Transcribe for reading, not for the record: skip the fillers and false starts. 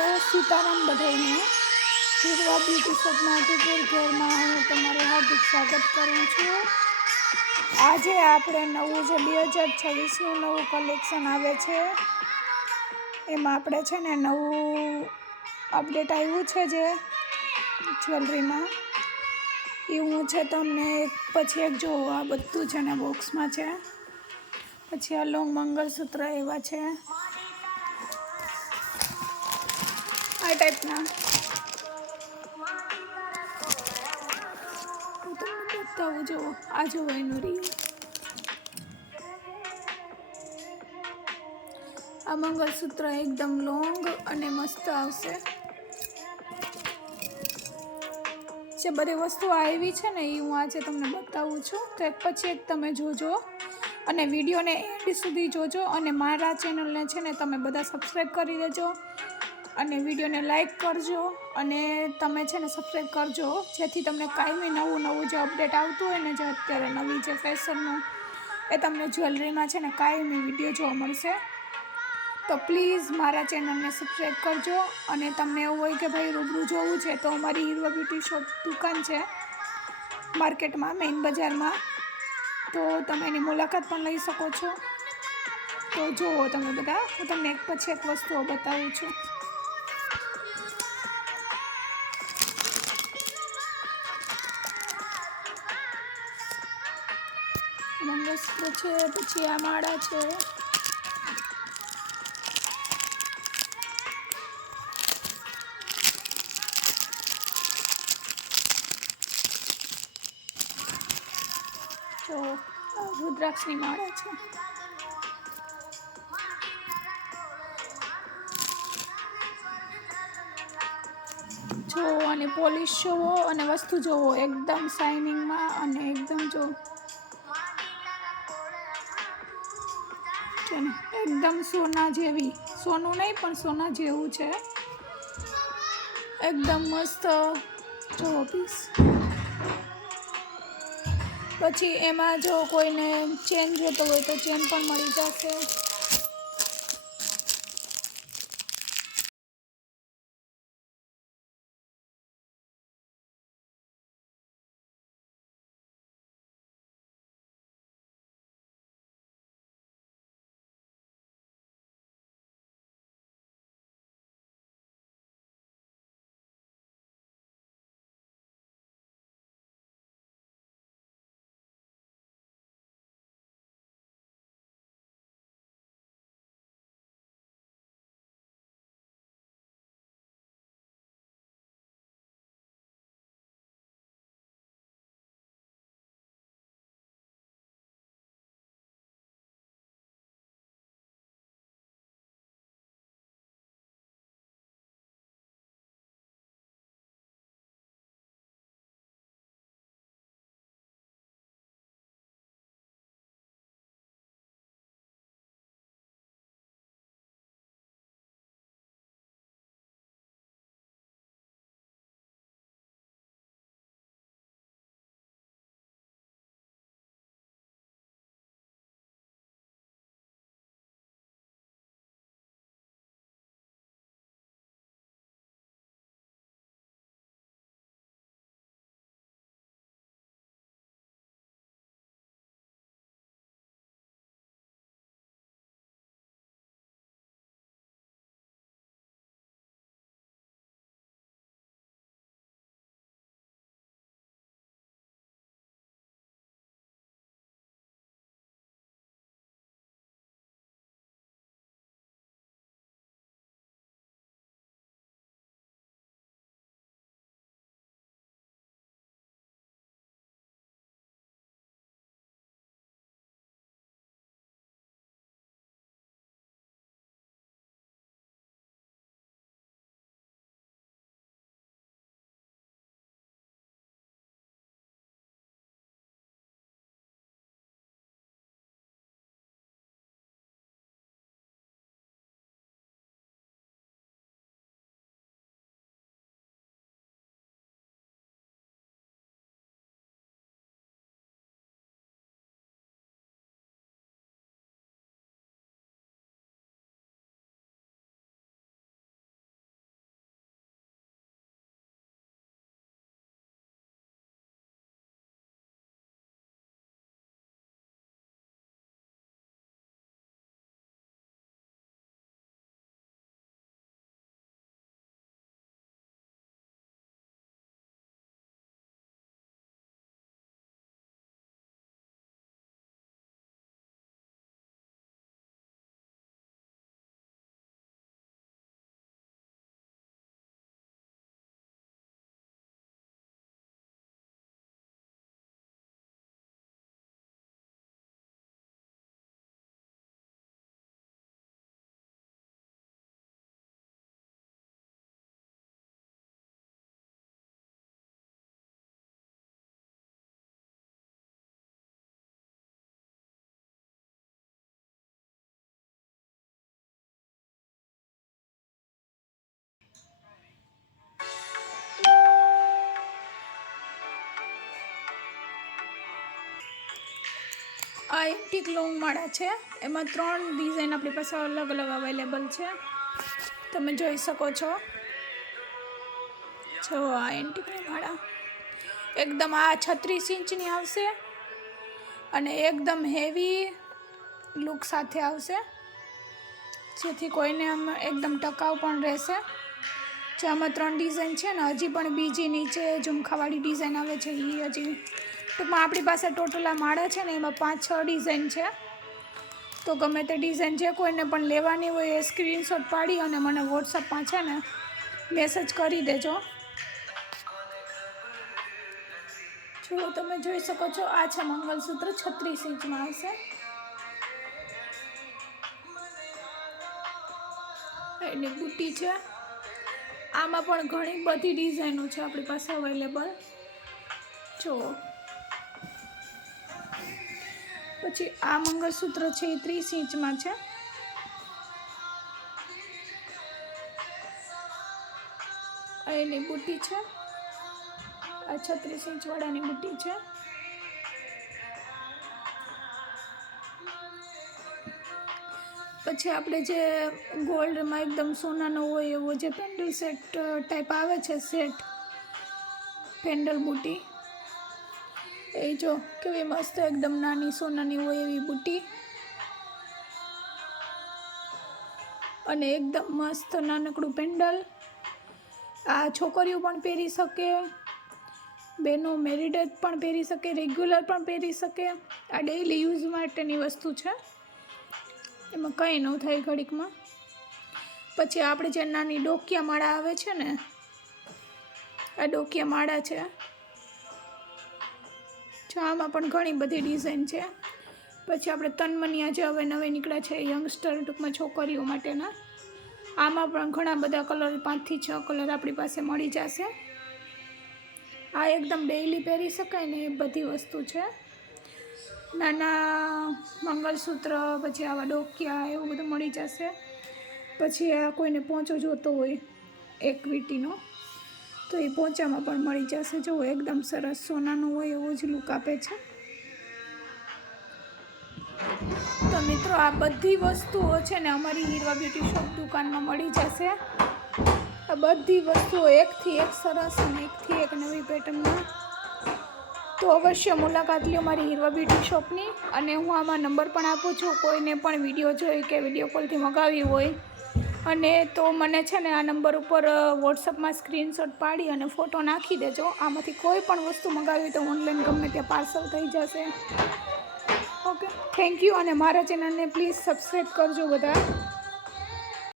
Sitaram બધાઈને હીરવા beauty શોપમાં Udaipur ઘેરમાં હું તમારું હાર્દિક સ્વાગત કરું છું. આજે આપણે નવું જે 2026નું નવું કલેક્શન આવે છે એમાં આપણે છે ને નવું અપડેટ આવ્યું છે જે જ્વેલરીમાં એ હું છે તમને એક પછી એક જો આ બધું છે ને બોક્સમાં છે. પછી આ લોંગ મંગળસૂત્ર એવા છે આ ટાઈપના હું તમને બતાવું. જો આ જો એનું રીલ આ મંગળસૂત્ર એકદમ લોંગ અને મસ્ત આવશે. જે બધી વસ્તુ આવી છે ને એ હું આજે તમને બતાવું છું તો એક પછી એક તમે જોજો અને વિડીયોને એન્ડ સુધી જોજો અને મારા ચેનલને છે ને તમે બધા સબસ્ક્રાઈબ કરી દેજો અને વિડીયોને લાઈક કરજો અને તમે છે ને સબસ્ક્રાઈબ કરજો જેથી તમને કાયમી નવું જે અપડેટ આવતું હોય ને જે અત્યારે નવી જે ફેશનનું એ તમને જ્વેલરીમાં છે ને કાયમી વિડીયો જોવા મળશે. તો પ્લીઝ મારા ચેનલને સબસ્ક્રાઈબ કરજો અને તમને એવું હોય કે ભાઈ રૂબરૂ જોવું છે તો અમારી હીરવા બ્યુટી શોપ દુકાન છે માર્કેટમાં મેઇન બજારમાં, તો તમે એની મુલાકાત પણ લઈ શકો છો. તો જુઓ તમે બધા, હું તમને એક પછી એક વસ્તુઓ બતાવું છું. મંગળસૂત્ર છે, પછી આ માળા છે, જો રુદ્રાક્ષની માળા છે, જો અને પોલિશ જોવો અને વસ્તુ જોવો એકદમ શાઇનિંગમાં અને એકદમ જો એકદમ સોના જેવી, સોનું નહીં પણ સોના જેવું છે એકદમ મસ્ત. જો પીસ પછી એમાં જો કોઈને ચેન જોતો હોય તો ચેન પણ મળી જશે. આ એન્ટિક લોંગ માળા છે, એમાં 3 ડિઝાઇન આપણી પાસે અલગ અલગ અવેલેબલ છે, તમે જોઈ શકો છો. જો આ એન્ટિકની માળા એકદમ આ 36 ઇંચની આવશે અને એકદમ હેવી લુક સાથે આવશે, જેથી કોઈને આમ એકદમ ટકાઉ પણ રહેશે. જે આમાં 3 ડિઝાઇન છે ને, હજી પણ બીજી નીચે ઝુમખાવાળી ડિઝાઇન આવે છે, એ હજી ટૂંકમાં આપણી પાસે ટોટલ આ માળા છે ને એમાં 5-6 ડિઝાઇન છે. તો ગમે તે ડિઝાઇન જે કોઈને પણ લેવાની હોય એ સ્ક્રીનશોટ પાડી અને મને વોટ્સઅપમાં છે ને મેસેજ કરી દેજો. જો તમે જોઈ શકો છો, આ છે મંગલસૂત્ર, 36 ઇંચમાં આવશે. એની બુટ્ટી છે, આમાં પણ ઘણી બધી ડિઝાઇનો છે આપણી પાસે અવેલેબલ. જો પછી આ મંગળસૂત્ર છે એ 30 ઇંચમાં છે. એની બુટ્ટી છે, આ 36 ઇંચવાળાની બુટ્ટી છે. પછી આપણે જે ગોલ્ડમાં એકદમ સોનાનો હોય એવો જે પેન્ડલ સેટ ટાઈપ આવે છે, સેટ પેન્ડલ બુટ્ટી, એ જો કેવી મસ્ત એકદમ નાની સોનાની હોય એવી બુટ્ટી, અને એકદમ મસ્ત નાનકડું પેન્ડલ. આ છોકરીઓ પણ પહેરી શકે, બેનો મેરિડ પણ પહેરી શકે, રેગ્યુલર પણ પહેરી શકે. આ ડેઈલી યુઝ માટેની વસ્તુ છે, એમાં કંઈ ન થાય ઘડીકમાં. પછી આપણે જે નાની ડોકિયા માળા આવે છે ને, આ ડોકિયા માળા છે. જો આમાં પણ ઘણી બધી ડિઝાઇન છે. પછી આપણે તનમનિયા જે હવે નવે નીકળ્યા છે, યંગસ્ટર ટૂંકમાં છોકરીઓ માટેના, આમાં પણ ઘણા બધા કલર, 5 થી 6 કલર આપણી પાસે મળી જશે. આ એકદમ ડેઈલી પહેરી શકાય ને એ બધી વસ્તુ છે. નાના મંગળસૂત્ર, પછી આવા ડોકિયા, એવું બધું મળી જશે. પછી આ કોઈને પોંચો જોતો હોય એક વીંટીનો, તો એ પોંચામાં પણ મળી જશે. જો એકદમ સરસ સોનાનું હોય એવો જ લુક આપે છે. તો મિત્રો, આ બધી વસ્તુઓ છે ને અમારી હીરવા બ્યુટી શોપ દુકાનમાં મળી જશે. આ બધી વસ્તુઓ એકથી એક સરસ અને એકથી એક નવી પેટર્નમાં. તો અવશ્ય મુલાકાત લ્યો મારી હીરવા બ્યુટી શોપની. અને હું આમાં નંબર પણ આપું છું, કોઈને પણ વિડીયો જોઈ કે વિડીયો કોલથી મંગાવી હોય અને તો મને છે ને આ નંબર ઉપર વોટ્સઅપમાં સ્ક્રીનશોટ પાડી અને ફોટો નાખી દેજો. આમાંથી કોઈ પણ વસ્તુ મંગાવી તો ઓનલાઈન ગમે ત્યાં પાર્સલ થઈ જશે. Okay, thank you. અને મારા ચેનલને પ્લીઝ સબસ્ક્રાઈબ કરજો બધા.